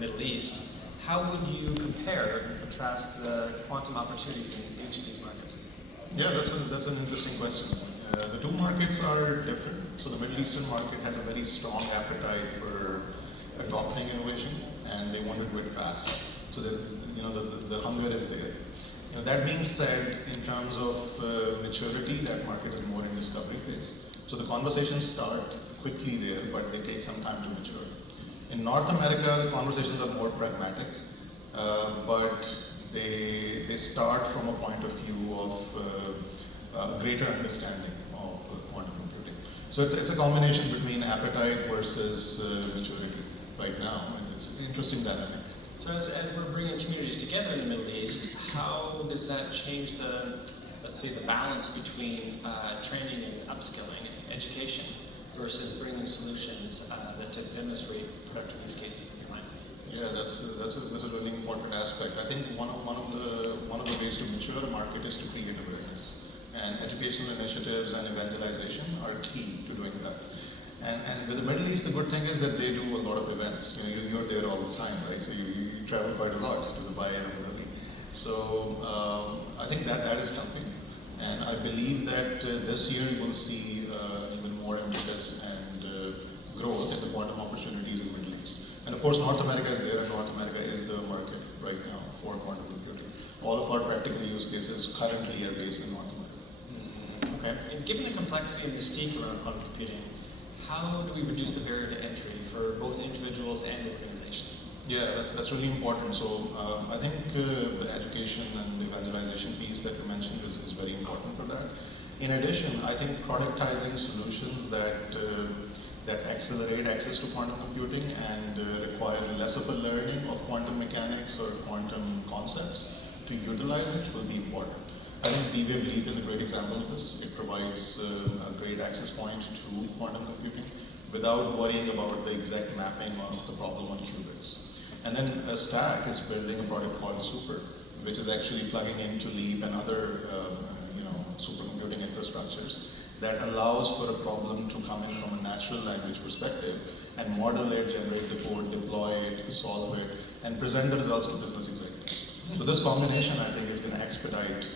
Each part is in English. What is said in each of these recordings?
Middle East. How would you compare and contrast the quantum opportunities in each of these markets? Yeah, that's an interesting question. The two markets are different. So the Middle Eastern market has a very strong appetite for adopting innovation, and they want to do it fast. So the hunger is there. That being said, in terms of maturity, that market is more in discovery phase. So the conversations start quickly there, but they take some time to mature. In North America, the conversations are more pragmatic, but they start from a point of view of greater understanding of quantum computing. So it's a combination between appetite versus maturity right now, and it's an interesting dynamic. So as we're bringing communities together in the Middle East, how does that change let's say, the balance between training and upskilling, education, versus bringing solutions that to demonstrate productive use cases in your mind? Yeah, that's a really important aspect. I think one of the ways to mature a market is to create awareness, and educational initiatives and evangelization are key to doing that. And with the Middle East, the good thing is that they do a lot of events. You're there all the time, right? So you travel quite a lot to Dubai and Abu Dhabi. So I think that is helping, and I believe that this year you will see even more impetus and growth in the quantum opportunities in the Middle East. And of course, North America is there, and North America is the market right now for quantum computing. All of our practical use cases currently are based in North America. Okay. And given the complexity and mystique around quantum computing, how do we reduce the barrier to entry for both individuals and organizations? Yeah, that's really important. So I think the education and evangelization piece that you mentioned is very important for that. In addition, I think productizing solutions that accelerate access to quantum computing and require less of a learning of quantum mechanics or quantum concepts to utilize it will be important. I think D-Wave Leap is a great example of this. It provides a great access point to quantum computing without worrying about the exact mapping of the problem on qubits. And then Staque is building a product called Super, which is actually plugging into Leap and other supercomputing infrastructures that allows for a problem to come in from a natural language perspective and model it, generate the code, deploy it, solve it, and present the results to business executives. So this combination, I think, is going to expedite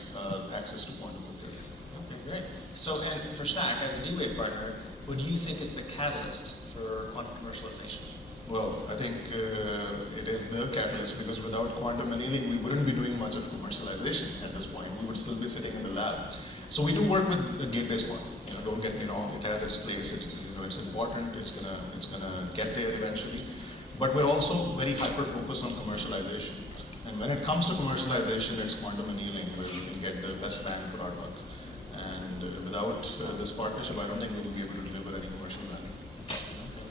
access to quantum computing. Okay, great. So, and for Staque, as a D-Wave partner, what do you think is the catalyst for quantum commercialization? Well, I think it is the catalyst, because without quantum annealing, we wouldn't be doing much of commercialization at this point. We would still be sitting in the lab. So we do work with the gate-based quantum. Don't get me wrong; it has its place. It's important. It's gonna get there eventually. But we're also very hyper-focused on commercialization. And when it comes to commercialization, it's quantum annealing where we can get the best bang for our buck. And without this partnership, I don't think we will be able to deliver any commercial value.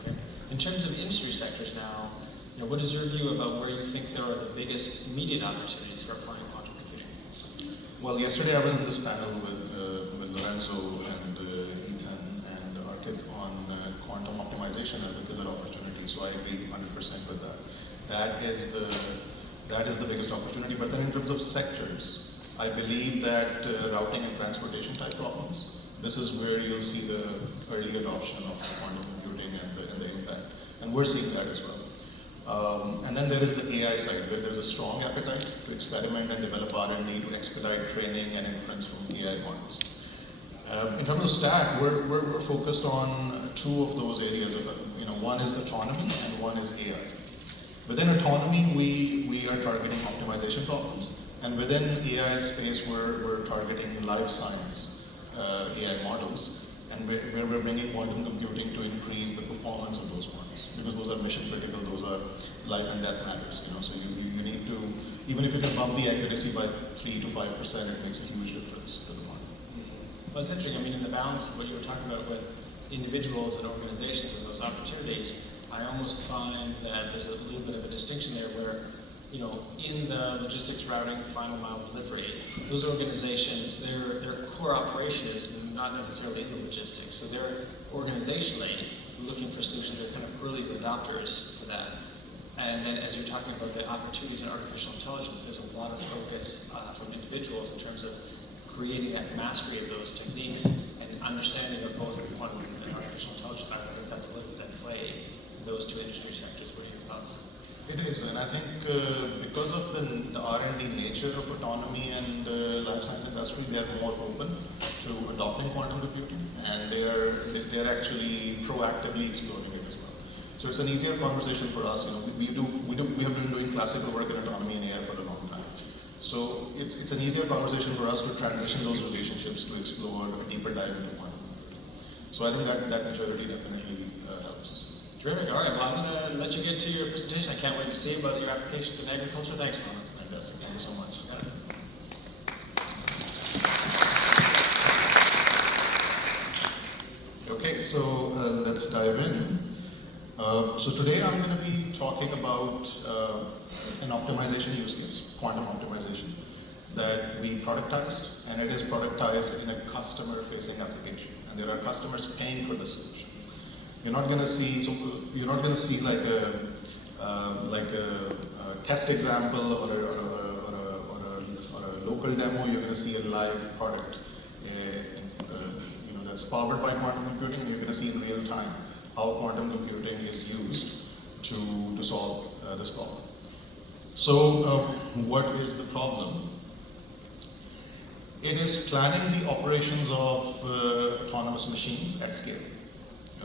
Okay. In terms of industry sectors now, what is your view about where you think there are the biggest immediate opportunities for applying quantum computing? Well, yesterday I was in this panel with Lorenzo and Ethan and Arkit on quantum optimization as the killer opportunity. So I agree 100% with that. That is the biggest opportunity. But then in terms of sectors, I believe that routing and transportation type problems, this is where you'll see the early adoption of quantum computing and the impact. And we're seeing that as well. And then there is the AI side, where there's a strong appetite to experiment and develop R&D to expedite training and inference from AI models. In terms of Staque, we're focused on two of those areas. One is autonomy and one is AI. Within autonomy, we are targeting optimization problems, and within AI space, we're targeting life science AI models, and where we're bringing quantum computing to increase the performance of those models, because those are mission critical, those are life and death matters. So you need to, even if you can bump the accuracy by 3 to 5%, it makes a huge difference to the model. Well, it's interesting. In the balance of what you were talking about with individuals and organizations and those opportunities, I almost find that there's a little bit of a distinction there where, in the logistics, routing, final mile delivery, those organizations, their core operation is not necessarily in the logistics. So they're organizationally looking for solutions. They're kind of early adopters for that. And then as you're talking about the opportunities in artificial intelligence, there's a lot of focus from individuals in terms of creating that mastery of those techniques and understanding of both quantum and artificial intelligence. I don't know if that's a little bit at play in those two industry sectors. What are your thoughts? It is, and I think because of the R&D nature of autonomy and life science industry, they are more open to adopting quantum computing, and they're actually proactively exploring it as well. So it's an easier conversation for us. We have been doing classical work in autonomy and AI for a long time. So it's an easier conversation for us to transition those relationships to explore a deeper dive into quantum computing. So I think that maturity definitely helps. Terrific. All right. Well, I'm going to let you get to your presentation. I can't wait to see about your applications in agriculture. Thanks, Mama. Fantastic. Thank you so much. Okay, so let's dive in. So today I'm going to be talking about an optimization use case, quantum optimization, that we productized, and it is productized in a customer-facing application, and there are customers paying for the solution. You're not going to see like a test example or a local demo. You're going to see a live product, that's powered by quantum computing, and you're going to see in real time how quantum computing is used to solve this problem. So, what is the problem? It is planning the operations of autonomous machines at scale.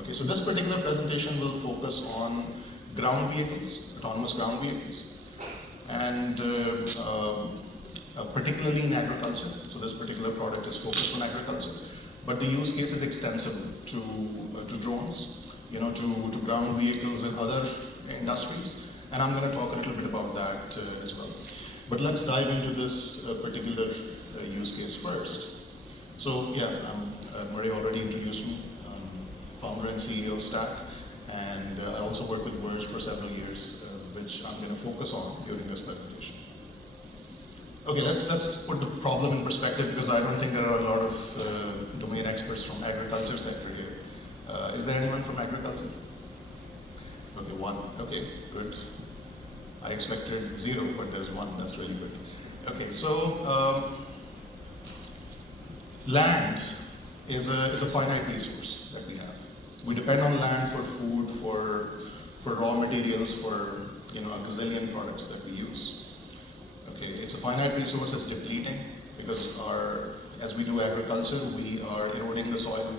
Okay, so this particular presentation will focus on ground vehicles, autonomous ground vehicles, and particularly in agriculture. So this particular product is focused on agriculture, but the use case is extensible to drones, to ground vehicles and other industries. And I'm going to talk a little bit about that as well. But let's dive into this particular use case first. So yeah, Murray already introduced me. Founder and CEO of Staque, and I also worked with Verge for several years, which I'm going to focus on during this presentation. Okay, let's put the problem in perspective, because I don't think there are a lot of domain experts from agriculture sector here. Is there anyone from agriculture? Okay, one. Okay, good. I expected 0, but there's 1. That's really good. Okay, so land is a finite resource that we have. We depend on land for food, for raw materials, for a gazillion products that we use. Okay, it's a finite resource. It's depleting because as we do agriculture, we are eroding the soil.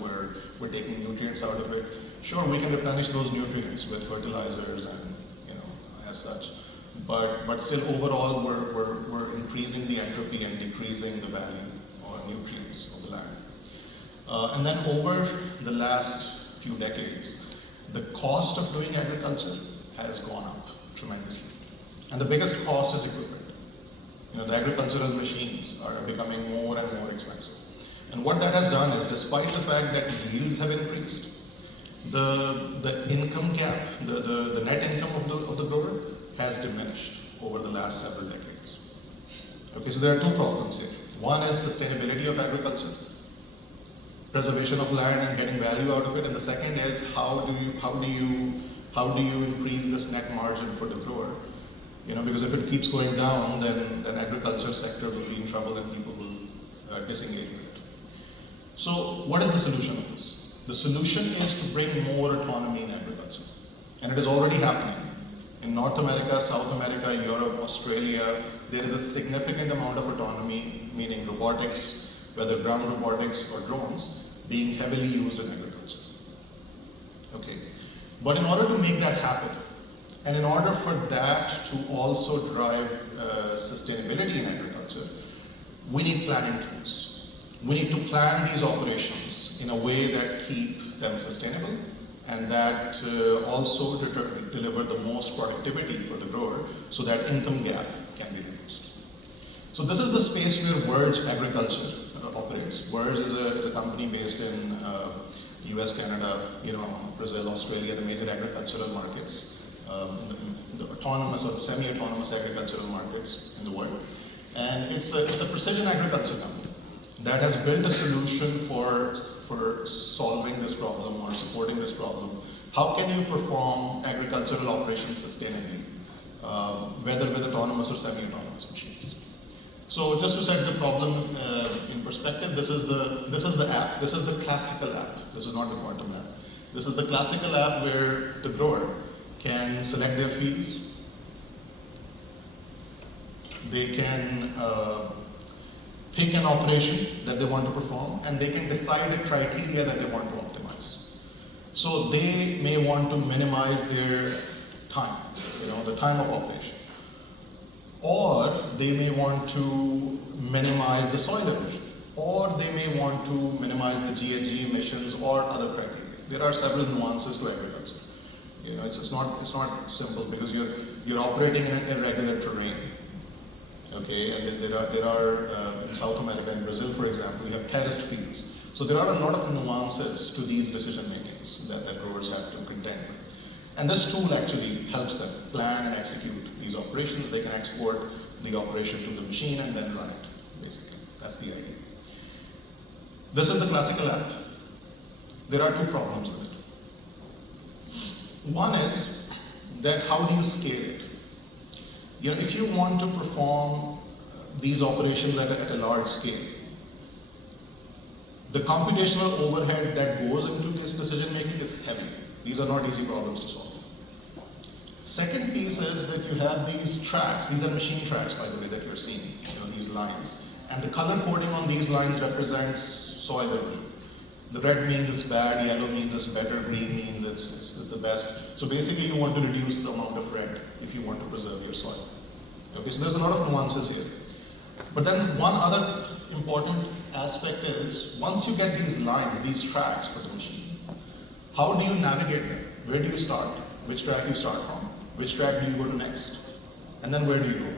We're taking nutrients out of it. Sure, we can replenish those nutrients with fertilizers and as such, but still overall we're increasing the entropy and decreasing the value or nutrients of the land. And then over the last few decades, the cost of doing agriculture has gone up tremendously. And the biggest cost is equipment. The agricultural machines are becoming more and more expensive. And what that has done is, despite the fact that yields have increased, the income gap, the net income of the grower has diminished over the last several decades. Okay, so there are two problems here. One is sustainability of agriculture, preservation of land and getting value out of it, and the second is how do you increase this net margin for the grower? Because if it keeps going down, then agriculture sector will be in trouble and people will disengage with it. So what is the solution of this? The solution is to bring more autonomy in agriculture, and it is already happening. In North America, South America, Europe, Australia, there is a significant amount of autonomy, meaning robotics, whether ground robotics or drones, being heavily used in agriculture. Okay, but in order to make that happen, and in order for that to also drive sustainability in agriculture, we need planning tools. We need to plan these operations in a way that keep them sustainable and that also deliver the most productivity for the grower so that income gap can be reduced. So this is the space where Verge Agriculture operates. Verge is a company based in US, Canada, Brazil, Australia, the major agricultural markets, the autonomous or semi-autonomous agricultural markets in the world. And it's a precision agriculture company that has built a solution for solving this problem or supporting this problem. How can you perform agricultural operations sustainably, whether with autonomous or semi-autonomous machines? So just to set the problem in perspective, this is the app. This is the classical app. This is not the quantum app. This is the classical app where the grower can select their fields, they can pick an operation that they want to perform, and they can decide a criteria that they want to optimize. So they may want to minimize their time, the time of operation. Or they may want to minimize the soil erosion. Or they may want to minimize the GHG emissions or other criteria. There are several nuances to agriculture. It's not simple because you're operating in an irregular terrain. Okay, and then there are in South America and Brazil, for example, you have terraced fields. So there are a lot of nuances to these decision makings that growers have to contend with. And this tool actually helps them plan and execute these operations. They can export the operation to the machine and then run it, basically. That's the idea. This is the classical app. There are two problems with it. One is that how do you scale it? If you want to perform these operations at a large scale, the computational overhead that goes into this decision making is heavy. These are not easy problems to solve. Second piece is that you have these tracks. These are machine tracks, by the way, that you're seeing, these lines. And the color coding on these lines represents soil erosion. The red means it's bad, yellow means it's better, green means it's the best. So basically you want to reduce the amount of red if you want to preserve your soil. Okay, so there's a lot of nuances here. But then one other important aspect is, once you get these lines, these tracks for the machine, how do you navigate them? Where do you start? Which track you start from? Which track do you go to next? And then where do you go?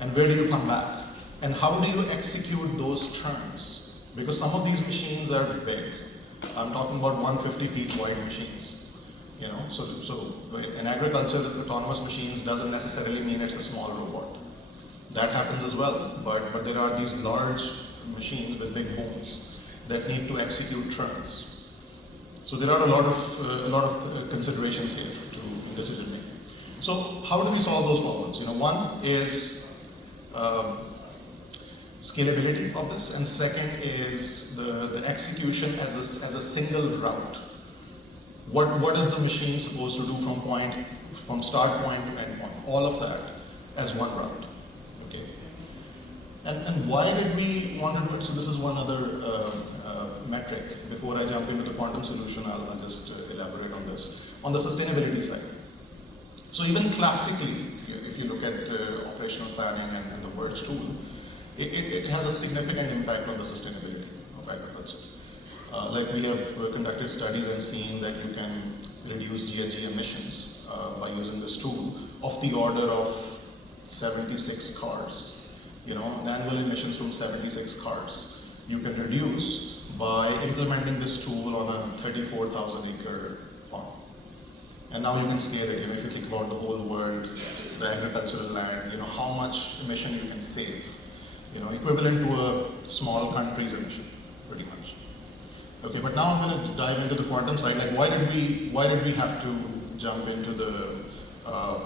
And where do you come back? And how do you execute those turns? Because some of these machines are big. I'm talking about 150 feet wide machines. So in agriculture, autonomous machines doesn't necessarily mean it's a small robot. That happens as well, but there are these large machines with big bones that need to execute turns. So there are a lot of considerations here in decision making. So how do we solve those problems? One is scalability of this, and second is the execution as a single route. What is the machine supposed to do from start point to end point? All of that as one route. Okay. And why did we want to do it? So this is one other metric. Before I jump into the quantum solution, I'll just elaborate on this. On the sustainability side. So even classically, if you look at operational planning and the Verge tool, it has a significant impact on the sustainability of agriculture. Like we have conducted studies and seen that you can reduce GHG emissions by using this tool of the order of 76 cars. The annual emissions from 76 cars you can reduce by implementing this tool on a 34,000 acre farm. And now you can scale it. If you think about the whole world, the agricultural land, how much emission you can save. Equivalent to a small country's emission, pretty much. Okay, but now I'm going to dive into the quantum side. Like, why did we have to jump into the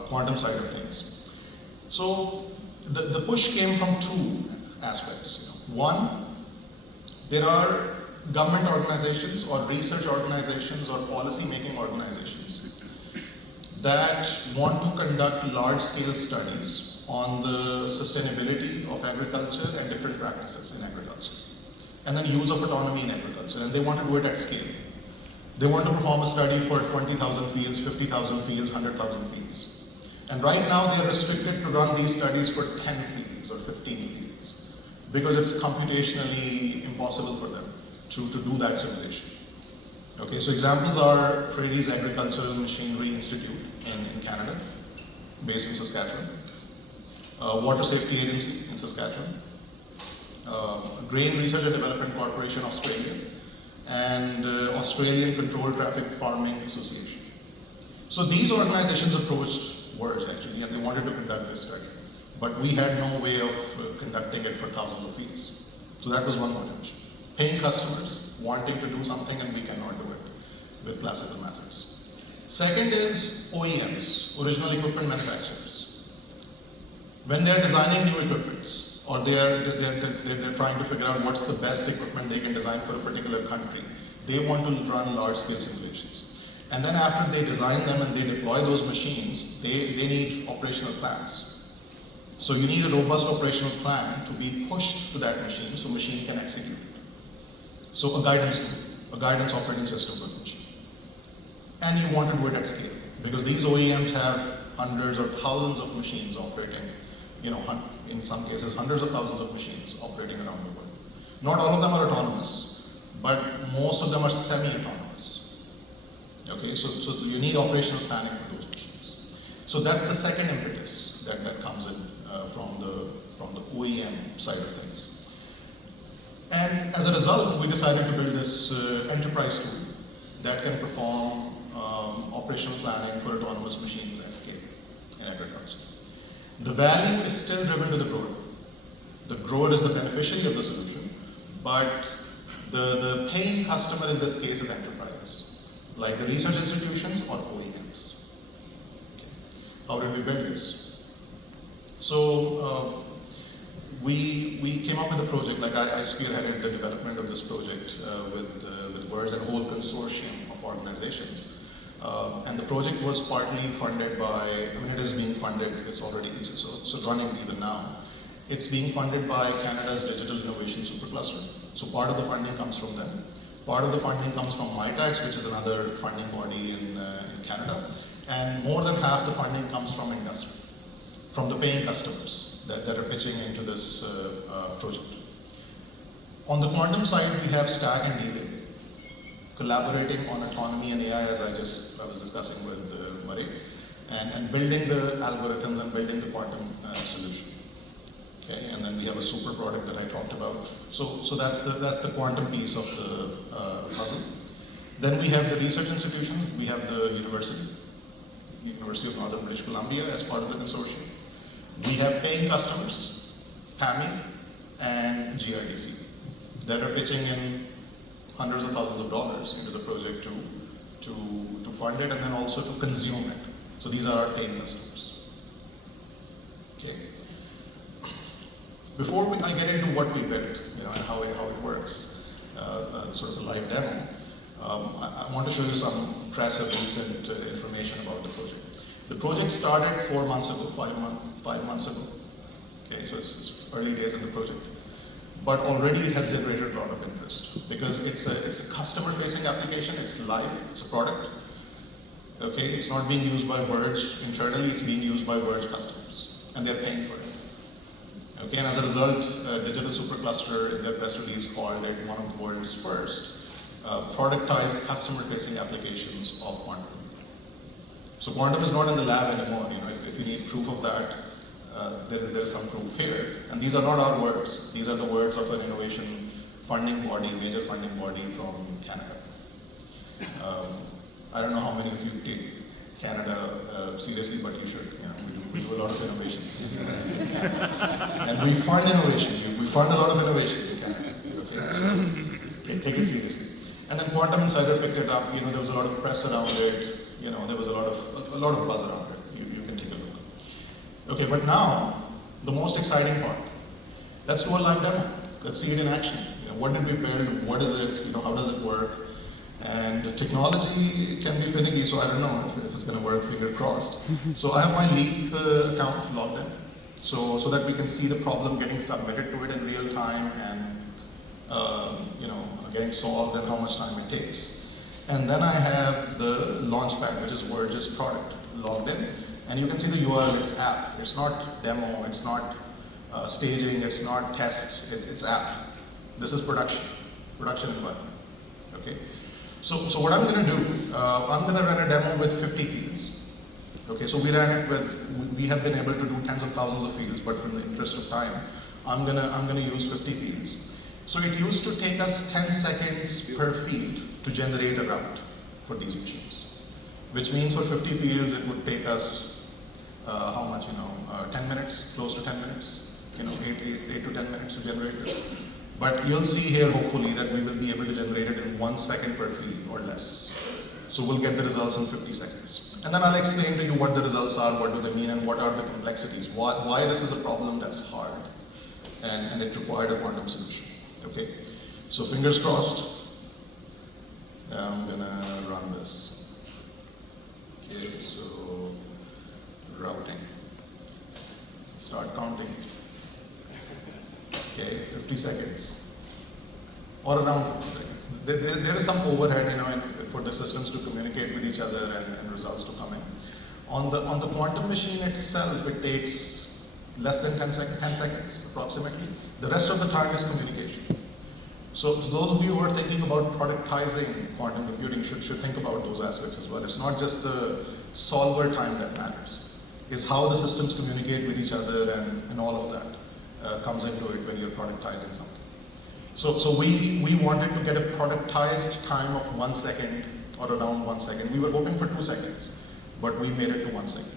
quantum side of things? So the push came from two aspects. One, there are government organizations or research organizations or policy-making organizations that want to conduct large-scale studies on the sustainability of agriculture and different practices in agriculture, and then use of autonomy in agriculture, and they want to do it at scale. They want to perform a study for 20,000 fields, 50,000 fields, 100,000 fields. And right now they are restricted to run these studies for 10 fields or 15 fields because it's computationally impossible for them to do that simulation. Okay, so examples are Prairie's Agricultural Machinery Institute in Canada, based in Saskatchewan, Water Safety Agency in Saskatchewan, Grain Research and Development Corporation Australia, and Australian Controlled Traffic Farming Association. So these organizations approached Verge actually, and they wanted to conduct this study. But we had no way of conducting it for thousands of fields. So that was one motivation. Paying customers, wanting to do something, and we cannot do it with classical methods. Second is OEMs, original equipment manufacturers. When they're designing new equipments, or they're trying to figure out what's the best equipment they can design for a particular country, they want to run large-scale simulations. And then after they design them and they deploy those machines, they need operational plans. So you need a robust operational plan to be pushed to that machine so machine can execute. So a guidance tool, a guidance operating system for the machine. And you want to do it at scale because these OEMs have hundreds or thousands of machines operating, in some cases hundreds of thousands of machines operating around the world. Not all of them are autonomous, but most of them are semi-autonomous. Okay, so you need operational planning for those machines. So that's the second impetus that comes in from the OEM side of things. And as a result, we decided to build this enterprise tool that can perform operational planning for autonomous machines at scale in agriculture. The value is still driven to the grower. The grower is the beneficiary of the solution, but the paying customer in this case is enterprises, like the research institutions or OEMs. Okay. How did we build this? So we came up with a project, like I spearheaded the development of this project with Verge and a whole consortium of organizations. And the project was partly funded by, it is being funded, it's running even now. It's being funded by Canada's Digital Innovation Supercluster. So part of the funding comes from them. Part of the funding comes from MyTax, which is another funding body in Canada. And more than half the funding comes from industry, from the paying customers that are pitching into this project. On the quantum side, we have Staque and D-Wave collaborating on autonomy and AI, as I was discussing with Marie, and building the algorithms and building the quantum solution. Okay, and then we have a super product that I talked about. So that's the quantum piece of the puzzle. Then we have the research institutions. We have the University of Northern British Columbia as part of the consortium. We have paying customers, PAMI and GRDC, that are pitching in hundreds of thousands of dollars into the project to fund it and then also to consume it. So these are our paying customers. Okay. Before I get into what we built, and how it works, sort of a live demo, I want to show you some press of recent information about the project. The project started 4 months ago, 5 months ago. Okay, so it's early days in the project. But already it has generated a lot of interest because it's a customer-facing application, it's live, it's a product. Okay, it's not being used by Verge internally, it's being used by Verge customers, and they're paying for it. Okay, and as a result, Digital Supercluster in their press release called it one of the world's first productized customer-facing applications of quantum. So quantum is not in the lab anymore. If you need proof of that, there is some proof here. And these are not our words. These are the words of an innovation funding body, major funding body from Canada. I don't know how many of you take Canada seriously, but you should. We do a lot of innovation. And we fund innovation. We fund a lot of innovation in Canada. Okay, so take it seriously. And then Quantum Insider picked it up. There was a lot of press around it. There was a lot of buzz around it. You can take a look. Okay, but now the most exciting part. Let's do a live demo. Let's see it in action. What did we build? What is it? How does it work? And technology can be finicky, so I don't know if it's going to work. Finger crossed. So I have my Leap account logged in, so that we can see the problem getting submitted to it in real time and getting solved and how much time it takes. And then I have the Launchpad, which is Verge's product, logged in. And you can see the URL, it's app. It's not demo, it's not staging, it's not test, it's app. This is production environment, okay? So what I'm gonna do, I'm gonna run a demo with 50 fields. Okay, so we have been able to do tens of thousands of fields, but from the interest of time, I'm gonna use 50 fields. So it used to take us 10 seconds per field to generate a route for these machines, which means for 50 fields it would take us how much? 10 minutes, close to 10 minutes, 8 to 10 minutes to generate this. But you'll see here hopefully that we will be able to generate it in 1 second per field or less. So we'll get the results in 50 seconds. And then I'll explain to you what the results are, what do they mean, and what are the complexities, why this is a problem that's hard, and it required a quantum solution. Okay, so fingers crossed. I'm gonna run this. Okay, so routing. Start counting. Okay, 50 seconds. Or around 50 seconds. There is some overhead, for the systems to communicate with each other and results to come in. On the quantum machine itself, it takes less than 10 seconds approximately. The rest of the time is communication. So those of you who are thinking about productizing quantum computing should think about those aspects as well. It's not just the solver time that matters. It's how the systems communicate with each other and all of that comes into it when you're productizing something. So we wanted to get a productized time of 1 second or around 1 second. We were hoping for 2 seconds, but we made it to 1 second.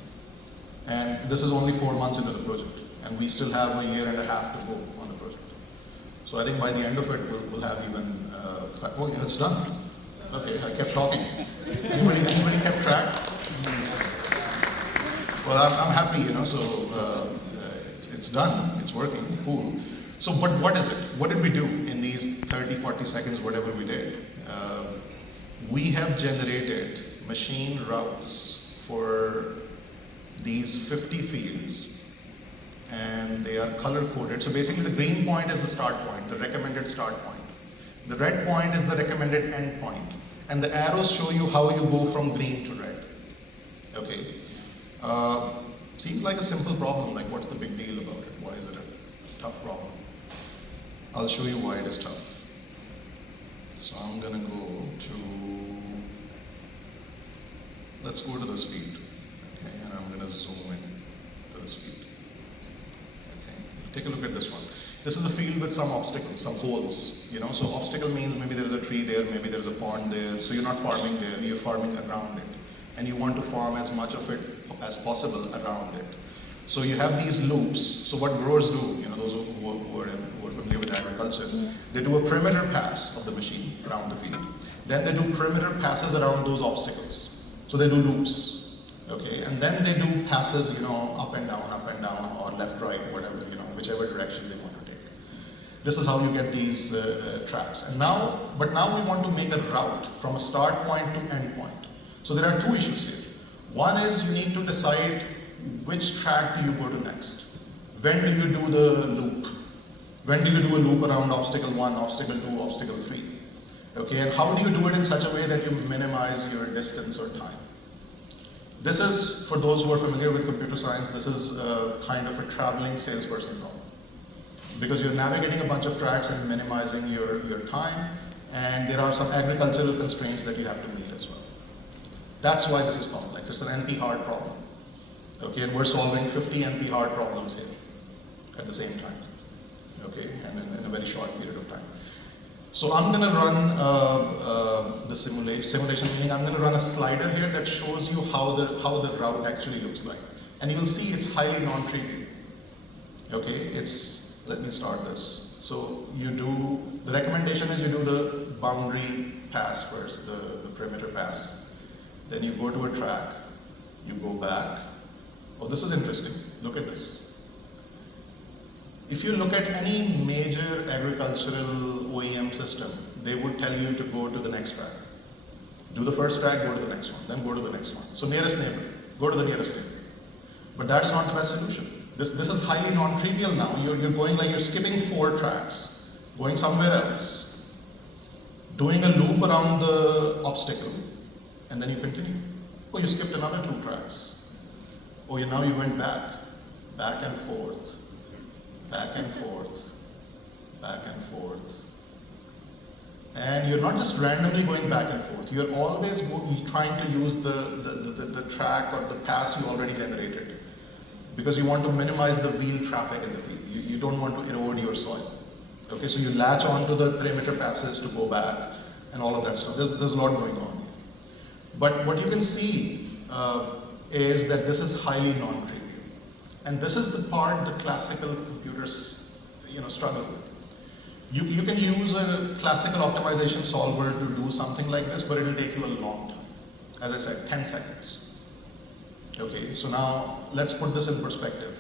And this is only 4 months into the project, and we still have a year and a half to go on the project. So I think by the end of it, we'll have even, oh yeah, it's done. Okay, I kept talking. Anybody kept track? Well, I'm happy, so it's done, it's working, cool. So, but what is it? What did we do in these 30, 40 seconds, whatever we did? We have generated machine routes for these 50 fields, and they are color coded. So basically the green point is the start point, the recommended start point. The red point is the recommended end point. And the arrows show you how you go from green to red. Okay. Seems like a simple problem, like what's the big deal about it? Why is it a tough problem? I'll show you why it is tough. So I'm gonna go to, let's go to this field. Okay, and I'm gonna zoom in to this field. Okay, take a look at this one. This is a field with some obstacles, some holes, so obstacle means maybe there's a tree there, maybe there's a pond there, so you're not farming there, you're farming around it. And you want to farm as much of it as possible around it. So you have these loops. So what growers do, those who are familiar with agriculture, they do a perimeter pass of the machine around the field. Then they do perimeter passes around those obstacles. So they do loops, okay? And then they do passes, up and down, or left, right, whatever, whichever direction they want to take. This is how you get these tracks. But now we want to make a route from a start point to end point. So there are 2 issues here. One is you need to decide which track do you go to next. When do you do the loop? When do you do a loop around obstacle 1, obstacle 2, obstacle 3? Okay, and how do you do it in such a way that you minimize your distance or time? This is, for those who are familiar with computer science, this is kind of a traveling salesperson problem. Because you're navigating a bunch of tracks and minimizing your time, and there are some agricultural constraints that you have to meet as well. That's why this is complex. It's an NP-hard problem. Okay, and we're solving 50 NP-hard problems here at the same time. Okay, and in a very short period of time. So I'm going to run the simulation, meaning I'm going to run a slider here that shows you how the route actually looks like. And you'll see it's highly non-trivial. Okay, let me start this. So the recommendation is you do the boundary pass first, the perimeter pass. Then you go to a track, you go back. Oh, this is interesting. Look at this. If you look at any major agricultural OEM system, they would tell you to go to the next track. Do the first track, go to the next one, then go to the next one. So nearest neighbor, go to the nearest neighbor. But that is not the best solution. This is highly non-trivial now. You're going like you're skipping 4 tracks, going somewhere else, doing a loop around the obstacle, and then you continue. Oh, you skipped another 2 tracks. Oh, now you went back and forth, back and forth, back and forth. And you're not just randomly going back and forth. You're always trying to use the track or the pass you already generated, because you want to minimize the wheel traffic in the field. You don't want to erode your soil. Okay, so you latch onto the perimeter passes to go back and all of that stuff. There's a lot going on. But what you can see is that this is highly non-trivial. And this is the part the classical computers struggle with. You can use a classical optimization solver to do something like this, but it will take you a long time. As I said, 10 seconds. Okay, so now let's put this in perspective.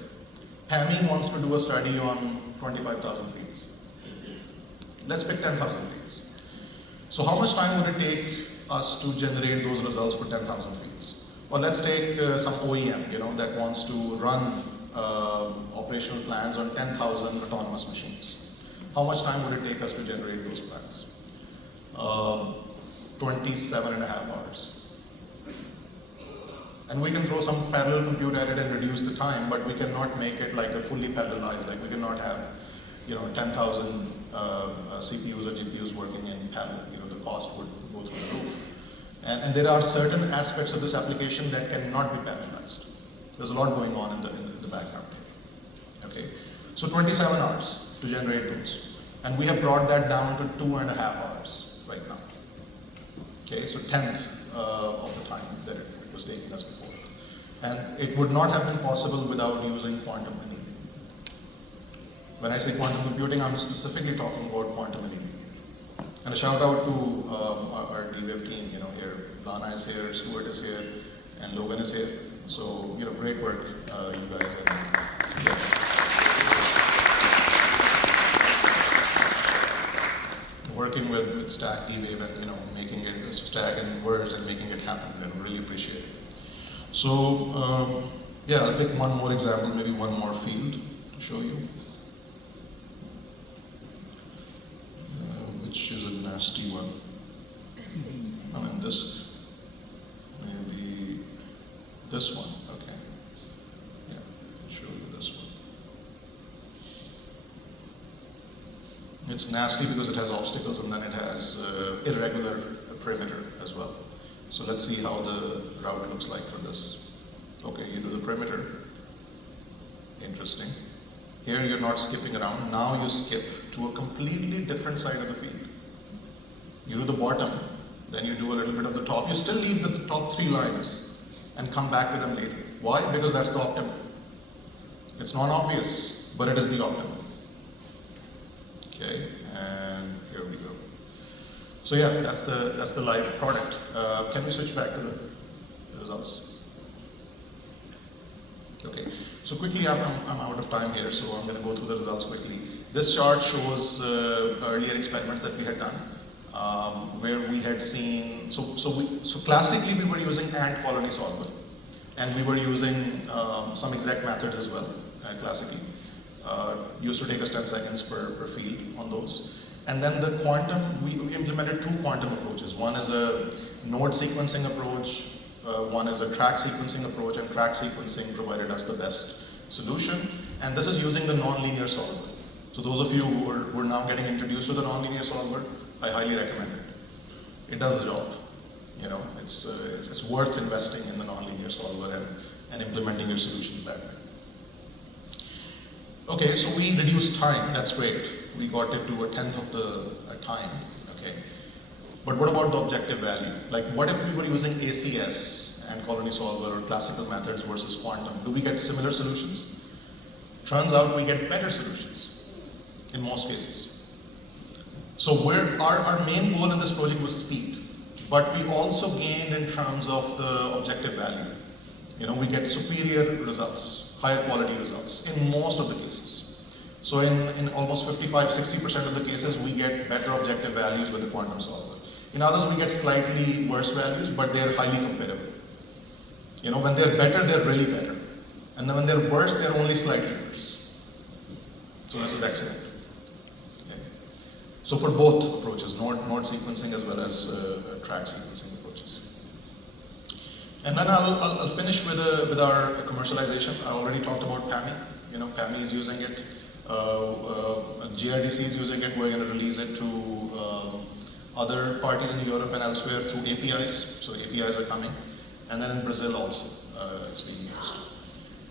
Pammy wants to do a study on 25,000 fields. Let's pick 10,000 fields. So how much time would it take us to generate those results for 10,000 fields? Well, let's take some OEM, that wants to run operational plans on 10,000 autonomous machines. How much time would it take us to generate those plans? 27.5 hours. And we can throw some parallel compute at it and reduce the time, but we cannot make it like a fully parallelized, like we cannot have 10,000 CPUs or GPUs working in parallel. The cost would go through the roof. And there are certain aspects of this application that cannot be parallelized. There's a lot going on in the background here. Okay, so 27 hours to generate those. And we have brought that down to 2.5 hours right now. Okay, so 10th of the time that it was taking us before. And it would not have been possible without using quantum annealing. When I say quantum computing, I'm specifically talking about quantum annealing. And a shout out to our DWave team, here, Lana is here, Stuart is here, and Logan is here. So, great work, you guys. And, yeah. Working with Staque, DWave, and making it Staque and Verge and making it happen, and really appreciate it. So, yeah, I'll pick one more example, maybe one more field to show you. Which is a nasty one. This, maybe this one, okay. Yeah, I'll show you this one. It's nasty because it has obstacles and then it has irregular perimeter as well. So let's see how the route looks like for this. Okay, you do the perimeter. Interesting. Here you're not skipping around. Now you skip to a completely different side of the field. You do the bottom, then you do a little bit of the top. You still leave the top 3 lines and come back to them later. Why? Because that's the optimum. It's not obvious, but it is the optimum. Okay, and here we go. So yeah, that's the live product. Can we switch back to the results? Okay, so quickly, I'm out of time here, so I'm going to go through the results quickly. This chart shows earlier experiments that we had done, where we had seen, so classically we were using ant colony solver, and we were using some exact methods as well, classically. Used to take us 10 seconds per field on those. And then the quantum, we implemented 2 quantum approaches. One is a node sequencing approach, one is a track sequencing approach, and track sequencing provided us the best solution. And this is using the nonlinear solver. So those of you who are now getting introduced to the nonlinear solver, I highly recommend it. It does the job. It's worth investing in the nonlinear solver and implementing your solutions that way. Okay, so we reduced time, that's great. We got it to 1/10 of the time, okay. But what about the objective value? Like, what if we were using ACS and colony solver or classical methods versus quantum? Do we get similar solutions? Turns out we get better solutions in most cases. So our main goal in this project was speed, but we also gained in terms of the objective value. We get superior results, higher quality results in most of the cases. So in almost 55-60% of the cases, we get better objective values with the quantum solver. In others, we get slightly worse values, but they're highly comparable. When they're better, they're really better. And then when they're worse, they're only slightly worse. So this is excellent. Okay. So for both approaches, node sequencing as well as track sequencing approaches. And then I'll finish with our commercialization. I already talked about PAMI. PAMI is using it. GRDC is using it. We're going to release it to other parties in Europe and elsewhere through APIs. So APIs are coming. And then in Brazil also, it's being used.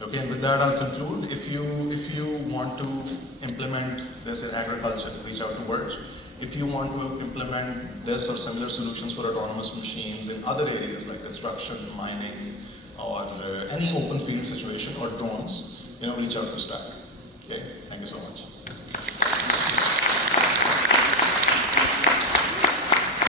Okay, and with that I'll conclude. If you want to implement this in agriculture, reach out to Verge. If you want to implement this or similar solutions for autonomous machines in other areas like construction, mining, or any open field situation or drones, reach out to Staque. Okay, thank you so much.